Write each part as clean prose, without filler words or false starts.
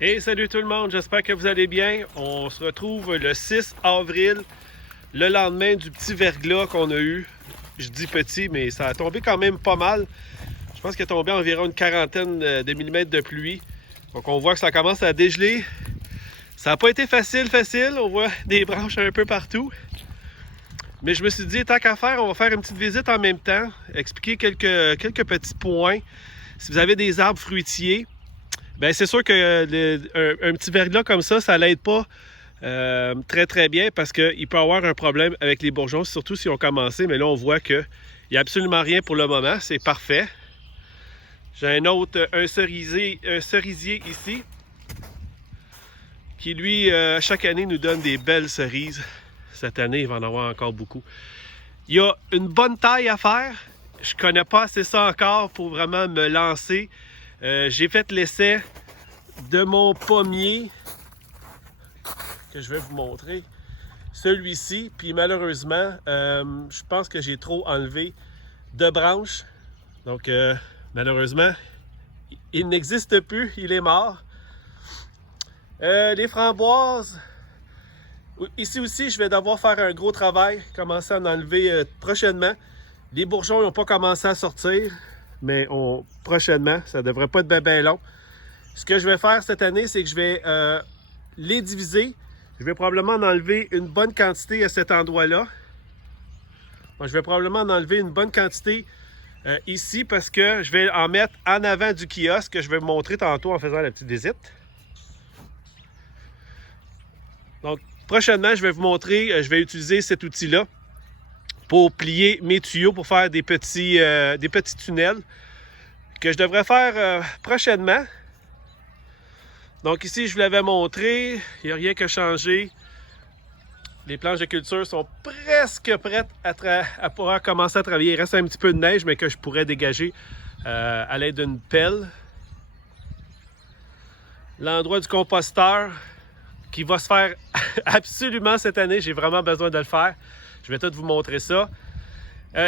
Hey, salut tout le monde, j'espère que vous allez bien. On se retrouve le 6 avril, le lendemain du petit verglas qu'on a eu. Je dis petit, mais ça a tombé quand même pas mal. Je pense qu'il a tombé environ une quarantaine de millimètres de pluie. Donc on voit que ça commence à dégeler. Ça n'a pas été facile, on voit des branches un peu partout. Mais je me suis dit, tant qu'à faire, on va faire une petite visite en même temps, expliquer quelques petits points. Si vous avez des arbres fruitiers, ben c'est sûr que un petit verglas comme ça l'aide pas très bien parce qu'il peut avoir un problème avec les bourgeons, surtout s'ils ont commencé. Mais là, on voit qu'il n'y a absolument rien pour le moment. C'est parfait. J'ai un cerisier ici qui, lui, chaque année nous donne des belles cerises. Cette année, il va en avoir encore beaucoup. Il y a une bonne taille à faire. Je connais pas assez ça encore pour vraiment me lancer. J'ai fait l'essai de mon pommier que je vais vous montrer. Celui-ci, puis malheureusement, je pense que j'ai trop enlevé de branches. Donc, malheureusement, il n'existe plus, il est mort. Les framboises, ici aussi, je vais devoir faire un gros travail, commencer à en enlever prochainement. Les bourgeons n'ont pas commencé à sortir, mais prochainement, ça ne devrait pas être bien long. Ce que je vais faire cette année, c'est que je vais les diviser. Je vais probablement en enlever une bonne quantité à cet endroit-là. Je vais probablement en enlever une bonne quantité ici parce que je vais en mettre en avant du kiosque que je vais vous montrer tantôt en faisant la petite visite. Donc, prochainement, je vais vous montrer, je vais utiliser cet outil-là pour plier mes tuyaux pour faire des petits tunnels que je devrais faire prochainement. Donc ici, je vous l'avais montré, il n'y a rien qu'à changer. Les planches de culture sont presque prêtes à pouvoir commencer à travailler. Il reste un petit peu de neige, mais que je pourrais dégager à l'aide d'une pelle. L'endroit du composteur qui va se faire absolument cette année. J'ai vraiment besoin de le faire. Je vais tout vous montrer ça.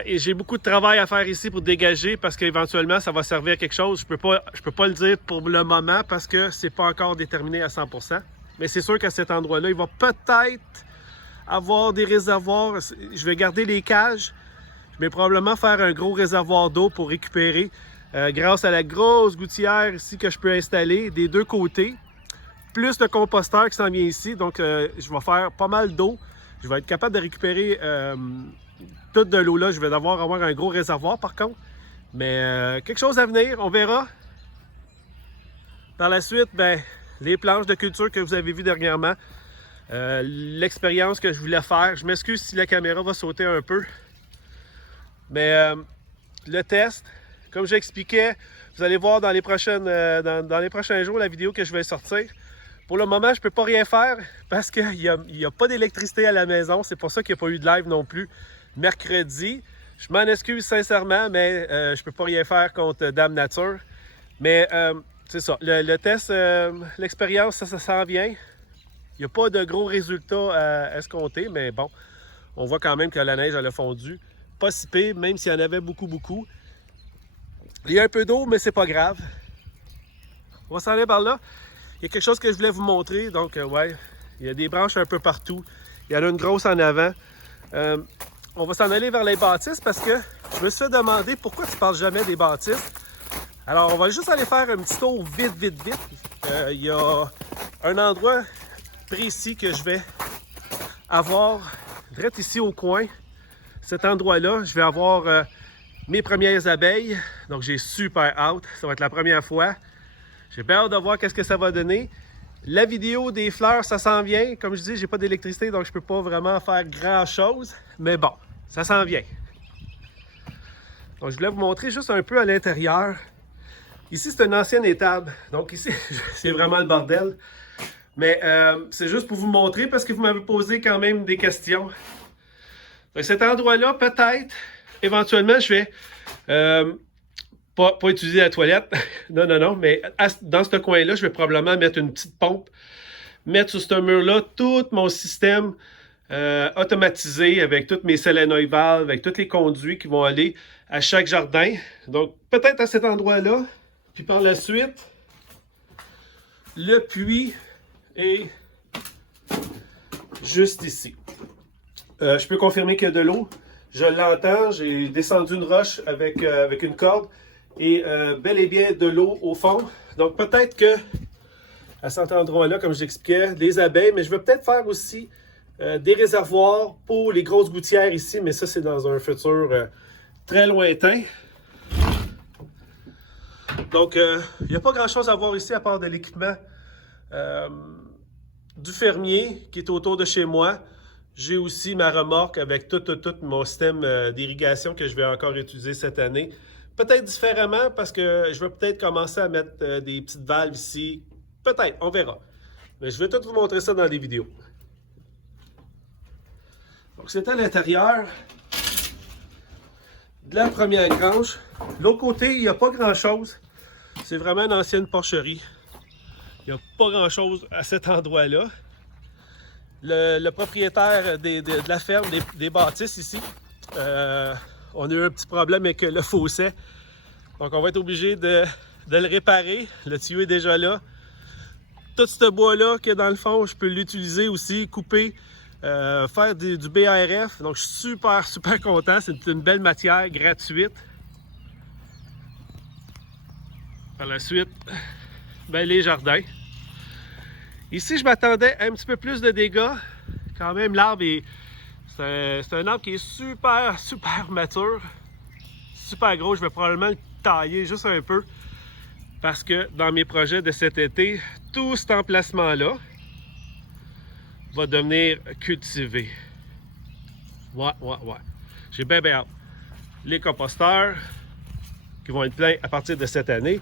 Et j'ai beaucoup de travail à faire ici pour dégager parce qu'éventuellement, ça va servir à quelque chose. Je peux pas le dire pour le moment parce que c'est pas encore déterminé à 100%. Mais c'est sûr qu'à cet endroit-là, il va peut-être avoir des réservoirs. Je vais garder les cages. Je vais probablement faire un gros réservoir d'eau pour récupérer grâce à la grosse gouttière ici que je peux installer des deux côtés. Plus le composteur qui s'en vient ici. Donc, je vais faire pas mal d'eau. Je vais être capable de récupérer toute de l'eau là. Je vais devoir avoir un gros réservoir par contre. Mais quelque chose à venir, on verra. Par la suite, ben, les planches de culture que vous avez vues dernièrement. L'expérience que je voulais faire. Je m'excuse si la caméra va sauter un peu. Mais le test, comme j'expliquais, vous allez voir dans les prochains jours la vidéo que je vais sortir. Pour le moment, je ne peux pas rien faire parce qu'il n'y a pas d'électricité à la maison. C'est pour ça qu'il n'y a pas eu de live non plus mercredi. Je m'en excuse sincèrement, mais je ne peux pas rien faire contre Dame Nature. Mais c'est ça, le test, l'expérience, ça s'en vient. Il n'y a pas de gros résultats à escompter, mais bon, on voit quand même que la neige, elle a fondu. Pas si pire, même s'il y en avait beaucoup. Il y a un peu d'eau, mais c'est pas grave. On va s'en aller par là. Il y a quelque chose que je voulais vous montrer. Donc, ouais, il y a des branches un peu partout. Il y en a une grosse en avant. On va s'en aller vers les bâtisses parce que je me suis fait demander pourquoi tu parles jamais des bâtisses. Alors, on va juste aller faire un petit tour vite. Il y a un endroit précis que je vais avoir direct ici au coin. Cet endroit-là, je vais avoir mes premières abeilles. Donc, j'ai super hâte. Ça va être la première fois. J'ai bien hâte de voir qu'est-ce que ça va donner. La vidéo des fleurs, ça s'en vient. Comme je dis, j'ai pas d'électricité, donc je peux pas vraiment faire grand-chose. Mais bon, ça s'en vient. Donc, je voulais vous montrer juste un peu à l'intérieur. Ici, c'est une ancienne étable. Donc ici, c'est vraiment le bordel. Mais c'est juste pour vous montrer parce que vous m'avez posé quand même des questions. Donc, cet endroit-là, peut-être, éventuellement, je vais pas utiliser la toilette. non, mais dans ce coin-là, je vais probablement mettre une petite pompe, mettre sur ce mur-là tout mon système automatisé avec toutes mes solénoïdes valves, avec tous les conduits qui vont aller à chaque jardin. Donc, peut-être à cet endroit-là. Puis par la suite, Le puits est juste ici. Je peux confirmer qu'il y a de l'eau. Je l'entends, j'ai descendu une roche avec une corde et bel et bien de l'eau au fond. Donc peut-être que à cet endroit-là, comme je l'expliquais, des abeilles, mais je vais peut-être faire aussi des réservoirs pour les grosses gouttières ici, mais ça c'est dans un futur très lointain. Donc il n'y a pas grand-chose à voir ici à part de l'équipement du fermier qui est autour de chez moi. J'ai aussi ma remorque avec tout mon système d'irrigation que je vais encore utiliser cette année. Peut-être différemment parce que je vais peut-être commencer à mettre des petites valves ici. Peut-être, on verra. Mais je vais tout vous montrer ça dans des vidéos. Donc c'est à l'intérieur de la première grange. L'autre côté, il n'y a pas grand-chose. C'est vraiment une ancienne porcherie. Il n'y a pas grand-chose à cet endroit-là. Le propriétaire de la ferme, des bâtisses ici, on a eu un petit problème avec le fossé. Donc on va être obligé de le réparer. Le tuyau est déjà là. Tout ce bois-là qui est dans le fond, je peux l'utiliser aussi, couper, faire du BARF. Donc je suis super content. C'est une belle matière gratuite. Par la suite, ben, les jardins. Ici, je m'attendais à un petit peu plus de dégâts. Quand même, l'arbre est... C'est un arbre qui est super mature. Super gros. Je vais probablement le tailler juste un peu. Parce que dans mes projets de cet été, tout cet emplacement-là va devenir cultivé. Ouais. J'ai bien hâte. Les composteurs qui vont être pleins à partir de cette année.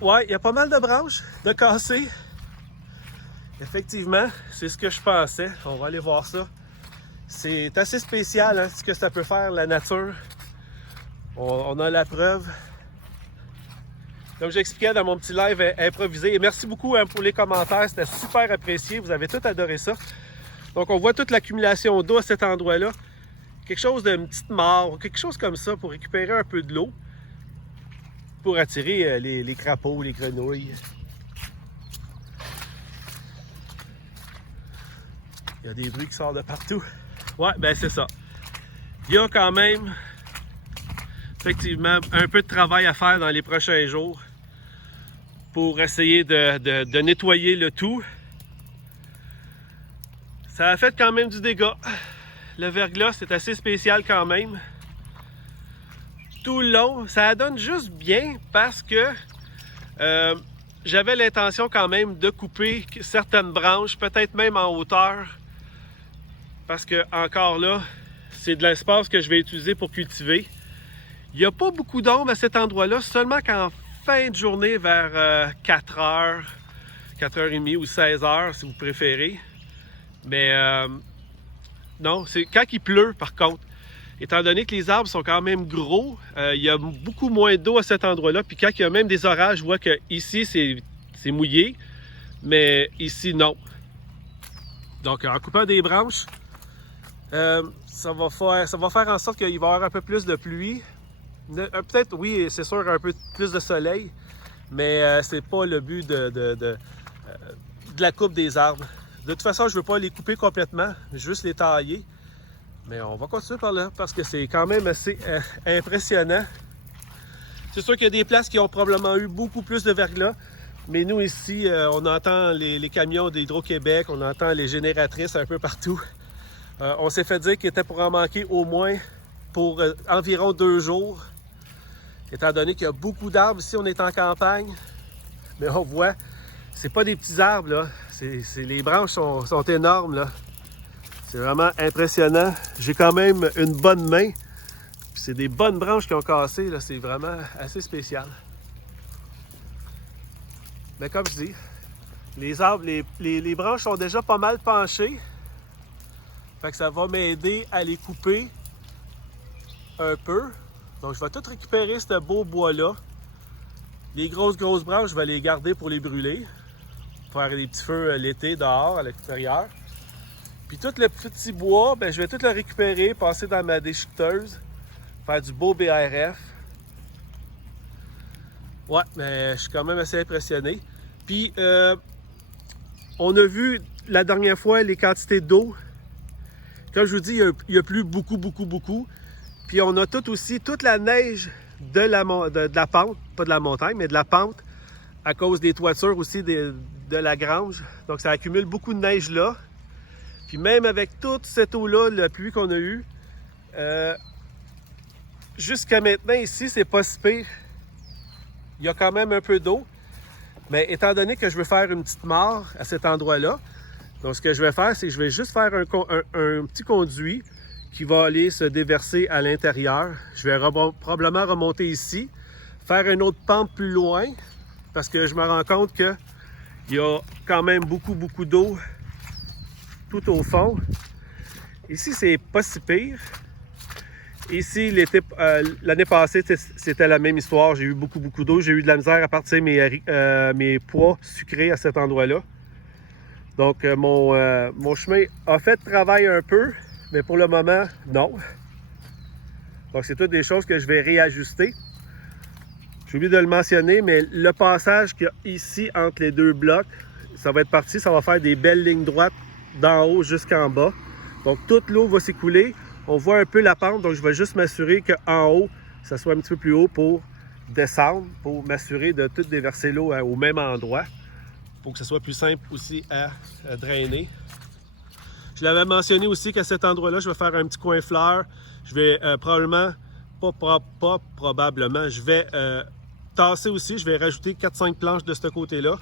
Ouais, il y a pas mal de branches de cassées. Effectivement, c'est ce que je pensais. On va aller voir ça. C'est assez spécial, hein, ce que ça peut faire, la nature. On a la preuve. Comme j'expliquais dans mon petit live improvisé. Et merci beaucoup pour les commentaires. C'était super apprécié. Vous avez tout adoré ça. Donc, on voit toute l'accumulation d'eau à cet endroit-là. Quelque chose d'une petite mare, quelque chose comme ça pour récupérer un peu de l'eau. Pour attirer les crapauds, les grenouilles. Il y a des bruits qui sortent de partout. Ouais, ben c'est ça. Il y a quand même, effectivement, un peu de travail à faire dans les prochains jours pour essayer de nettoyer le tout. Ça a fait quand même du dégât. Le verglas, c'est assez spécial quand même. Tout le long, ça donne juste bien parce que j'avais l'intention quand même de couper certaines branches, peut-être même en hauteur, parce que encore là, c'est de l'espace que je vais utiliser pour cultiver. Il n'y a pas beaucoup d'ombre à cet endroit-là, seulement qu'en fin de journée, vers 4h, 4h30 ou 16h, si vous préférez. Mais non, c'est quand il pleut par contre. Étant donné que les arbres sont quand même gros, il y a beaucoup moins d'eau à cet endroit-là. Puis quand il y a même des orages, je vois que ici c'est mouillé, mais ici non. Donc en coupant des branches, ça va faire en sorte qu'il va y avoir un peu plus de pluie. Peut-être, oui, c'est sûr, un peu plus de soleil, mais c'est pas le but de la coupe des arbres. De toute façon, je ne veux pas les couper complètement, juste les tailler. Mais on va continuer par là parce que c'est quand même assez impressionnant. C'est sûr qu'il y a des places qui ont probablement eu beaucoup plus de verglas. Mais nous ici, on entend les camions d'Hydro-Québec, on entend les génératrices un peu partout. On s'est fait dire qu'il était pour en manquer au moins pour environ 2 jours. Étant donné qu'il y a beaucoup d'arbres ici, on est en campagne. Mais on voit, c'est pas des petits arbres là. Les branches sont énormes là. C'est vraiment impressionnant. J'ai quand même une bonne main. C'est des bonnes branches qui ont cassé. C'est vraiment assez spécial. Mais comme je dis, les arbres, les branches sont déjà pas mal penchées. Fait que ça va m'aider à les couper un peu. Donc je vais tout récupérer ce beau bois-là. Les grosses branches, je vais les garder pour les brûler. Faire des petits feux l'été dehors, à l'extérieur. Puis tout le petit bois, ben, je vais tout le récupérer, passer dans ma déchiqueteuse, faire du beau BRF. Ouais, mais je suis quand même assez impressionné. Puis, on a vu la dernière fois les quantités d'eau. Comme je vous dis, il y a plu beaucoup. Puis, on a tout aussi, toute la neige de la pente, pas de la montagne, mais de la pente, à cause des toitures aussi de la grange. Donc, ça accumule beaucoup de neige là. Puis, même avec toute cette eau-là, la pluie qu'on a eue, jusqu'à maintenant, ici, c'est pas si pire. Il y a quand même un peu d'eau. Mais étant donné que je veux faire une petite mare à cet endroit-là, donc ce que je vais faire, c'est que je vais juste faire un petit conduit qui va aller se déverser à l'intérieur. Je vais probablement remonter ici, faire une autre pente plus loin, parce que je me rends compte qu'il y a quand même beaucoup d'eau tout au fond. Ici, c'est pas si pire. Ici, l'année passée, c'était la même histoire. J'ai eu beaucoup d'eau. J'ai eu de la misère à partir mes pois sucrés à cet endroit-là. Donc, mon chemin a fait travail un peu, mais pour le moment, non. Donc, c'est toutes des choses que je vais réajuster. J'ai oublié de le mentionner, mais le passage qu'il y a ici entre les deux blocs, ça va être parti. Ça va faire des belles lignes droites d'en haut jusqu'en bas. Donc, toute l'eau va s'écouler. On voit un peu la pente, donc je vais juste m'assurer qu'en haut, ça soit un petit peu plus haut pour descendre, pour m'assurer de tout déverser l'eau au même endroit, pour que ce soit plus simple aussi à drainer. Je l'avais mentionné aussi qu'à cet endroit-là, je vais faire un petit coin fleur. Je vais probablement, pas probablement, je vais tasser aussi, je vais rajouter 4-5 planches de ce côté-là.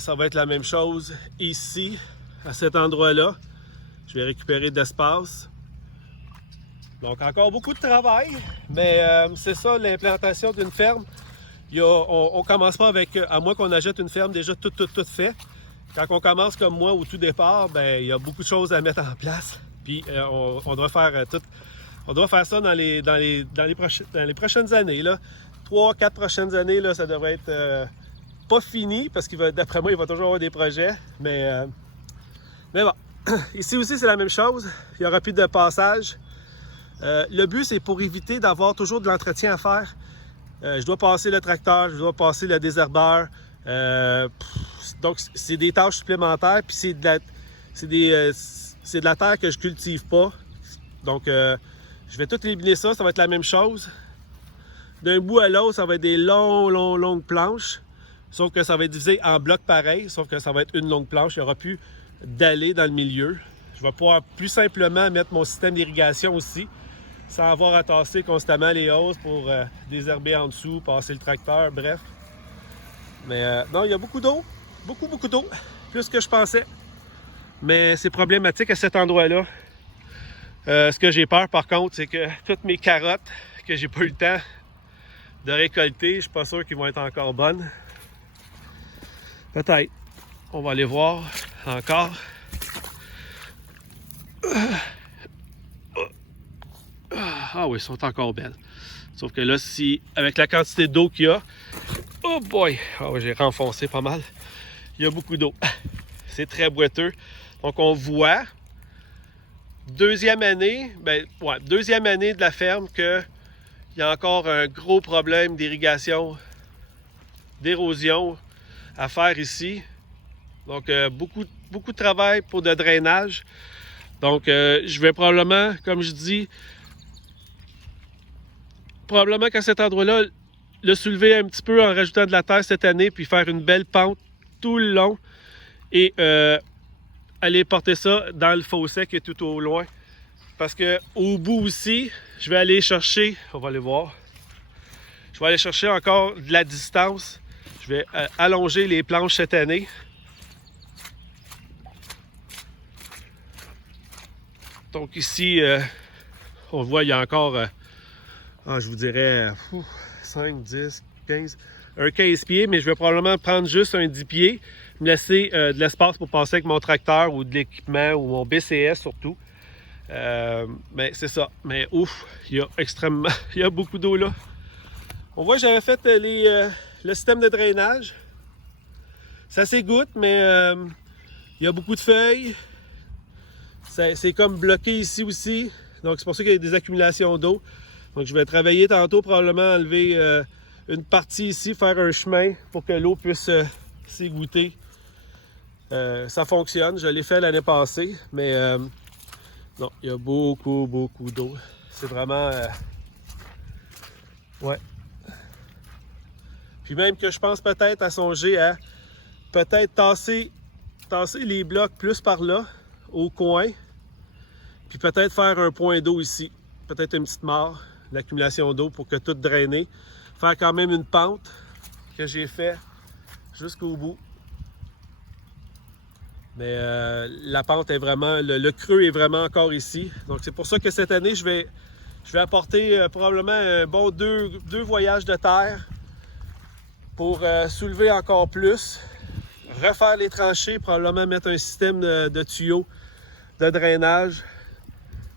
Ça va être la même chose ici, à cet endroit-là. Je vais récupérer de l'espace. Donc, encore beaucoup de travail, mais c'est ça l'implantation d'une ferme. On commence pas avec, à moins qu'on achète une ferme déjà tout fait. Quand on commence comme moi au tout départ, ben il y a beaucoup de choses à mettre en place. Puis on doit faire on doit faire ça dans les prochaines années. 3-4 prochaines années, là, ça devrait être pas fini, parce que d'après moi, il va toujours avoir des projets. Mais bon, ici aussi, c'est la même chose. Il y aura plus de passage. Le but, c'est pour éviter d'avoir toujours de l'entretien à faire. Je dois passer le tracteur, je dois passer le désherbeur. Donc, c'est des tâches supplémentaires. Puis c'est de la terre que je cultive pas. Donc, je vais tout éliminer ça. Ça va être la même chose. D'un bout à l'autre, ça va être des longues planches. Sauf que ça va être divisé en blocs pareils. Sauf que ça va être une longue planche. Il n'y aura plus d'allées dans le milieu. Je vais pouvoir plus simplement mettre mon système d'irrigation aussi, sans avoir à tasser constamment les hausses pour désherber en dessous, passer le tracteur, bref. Mais non, il y a beaucoup d'eau, beaucoup d'eau, plus que je pensais. Mais c'est problématique à cet endroit-là. Ce que j'ai peur, par contre, c'est que toutes mes carottes que j'ai pas eu le temps de récolter, je suis pas sûr qu'ils vont être encore bonnes. Peut-être. On va aller voir encore. Ah oui, elles sont encore belles. Sauf que là, avec la quantité d'eau qu'il y a, oh boy! Ah oui, j'ai renfoncé pas mal. Il y a beaucoup d'eau. C'est très boiteux. Donc on voit, deuxième année de la ferme, qu'il y a encore un gros problème d'irrigation, d'érosion à faire ici. Donc beaucoup de travail pour le drainage. Donc je vais probablement, comme je dis, qu'à cet endroit-là, le soulever un petit peu en rajoutant de la terre cette année, puis faire une belle pente tout le long et aller porter ça dans le fossé qui est tout au loin. Parce que au bout aussi, je vais aller chercher, on va aller voir, je vais aller chercher encore de la distance. Je vais allonger les planches cette année. Donc ici, on voit, il y a encore, je vous dirais, 5, 10, 15, un 15 pieds, mais je vais probablement prendre juste un 10 pieds, me laisser de l'espace pour passer avec mon tracteur ou de l'équipement ou mon BCS surtout. Mais c'est ça. Mais ouf, il y a beaucoup d'eau là. On voit que j'avais fait le système de drainage. Ça s'égoutte, mais il y a beaucoup de feuilles. C'est comme bloqué ici aussi. Donc c'est pour ça qu'il y a des accumulations d'eau. Donc je vais travailler tantôt, probablement enlever une partie ici, faire un chemin pour que l'eau puisse s'égoutter. Ça fonctionne, je l'ai fait l'année passée, mais non, il y a beaucoup d'eau. C'est vraiment... ouais. Puis même que je pense peut-être à songer à peut-être tasser les blocs plus par là, au coin, puis peut-être faire un point d'eau ici. Peut-être une petite mare, l'accumulation d'eau pour que tout draine. Faire quand même une pente que j'ai fait jusqu'au bout. Mais la pente est vraiment, le creux est vraiment encore ici. Donc c'est pour ça que cette année, je vais apporter probablement un bon deux voyages de terre pour soulever encore plus, refaire les tranchées, probablement mettre un système de tuyaux de drainage.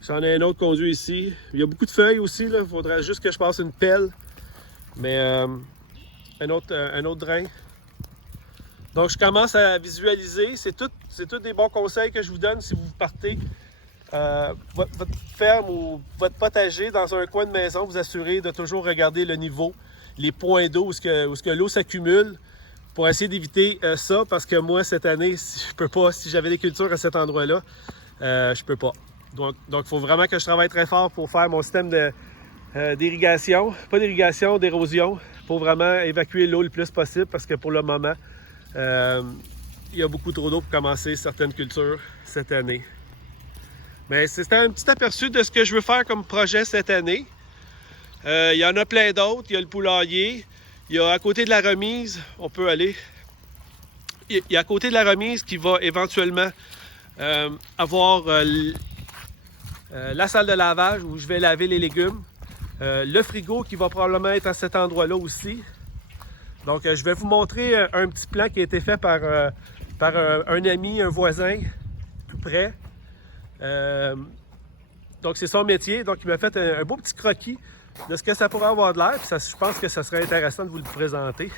J'en ai un autre conduit ici. Il y a beaucoup de feuilles aussi, il faudrait juste que je passe une pelle. Mais un autre drain. Donc je commence à visualiser. C'est tout des bons conseils que je vous donne si vous partez votre ferme ou votre potager dans un coin de maison. Vous assurez de toujours regarder le niveau, les points d'eau où ce que l'eau s'accumule pour essayer d'éviter ça. Parce que moi, cette année, je peux pas, si j'avais des cultures à cet endroit-là, je peux pas. Donc il faut vraiment que je travaille très fort pour faire mon système d'irrigation, pas d'irrigation, d'érosion, pour vraiment évacuer l'eau le plus possible parce que pour le moment, il y a beaucoup trop d'eau pour commencer certaines cultures cette année. Mais c'était un petit aperçu de ce que je veux faire comme projet cette année. Il y en a plein d'autres. Il y a le poulailler. Il y a à côté de la remise, on peut aller. Il y a à côté de la remise qui va éventuellement avoir la salle de lavage où je vais laver les légumes. Le frigo qui va probablement être à cet endroit-là aussi. Donc, je vais vous montrer un petit plan qui a été fait par un ami, un voisin, tout près. Donc, c'est son métier. Donc, il m'a fait un beau petit croquis de ce que ça pourrait avoir de l'air. Puis je pense que ça serait intéressant de vous le présenter.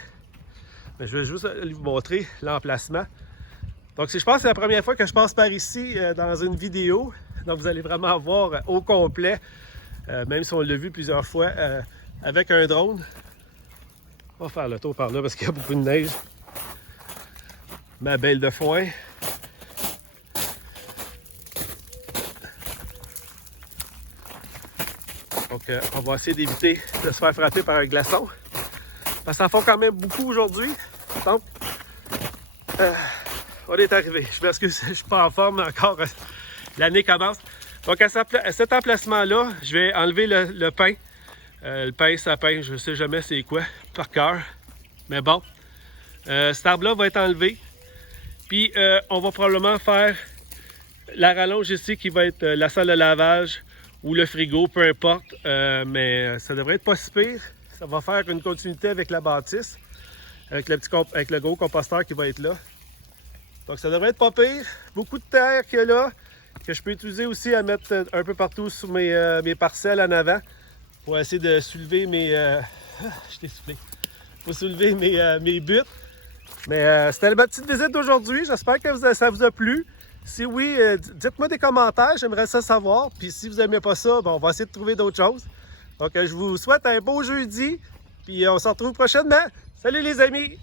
Mais je vais juste vous montrer l'emplacement. Donc, je pense que c'est la première fois que je passe par ici dans une vidéo. Donc, vous allez vraiment voir au complet, même si on l'a vu plusieurs fois, avec un drone. On va faire le tour par là parce qu'il y a beaucoup de neige. Ma belle de foin. Donc, on va essayer d'éviter de se faire frapper par un glaçon. Parce que ça fond quand même beaucoup aujourd'hui. Donc, on est arrivé. Je m'excuse, je ne suis pas en forme encore. L'année commence. Donc, à cet emplacement-là, je vais enlever le pin. Le pin, sapin, je ne sais jamais c'est quoi, par cœur. Mais bon, cet arbre-là va être enlevé. Puis, on va probablement faire la rallonge ici qui va être la salle de lavage ou le frigo, peu importe. Mais ça devrait être pas si pire. Ça va faire une continuité avec la bâtisse, avec le gros composteur qui va être là. Donc, ça devrait être pas pire. Beaucoup de terre qu'il y a là, que je peux utiliser aussi à mettre un peu partout sur mes parcelles en avant. Pour essayer de soulever je t'ai soufflé. Pour soulever mes buts. Mais c'était ma petite visite d'aujourd'hui. J'espère que ça vous a plu. Si oui, dites-moi des commentaires. J'aimerais ça savoir. Puis si vous n'aimez pas ça, on va essayer de trouver d'autres choses. Donc, je vous souhaite un beau jeudi. Puis on se retrouve prochainement. Salut les amis!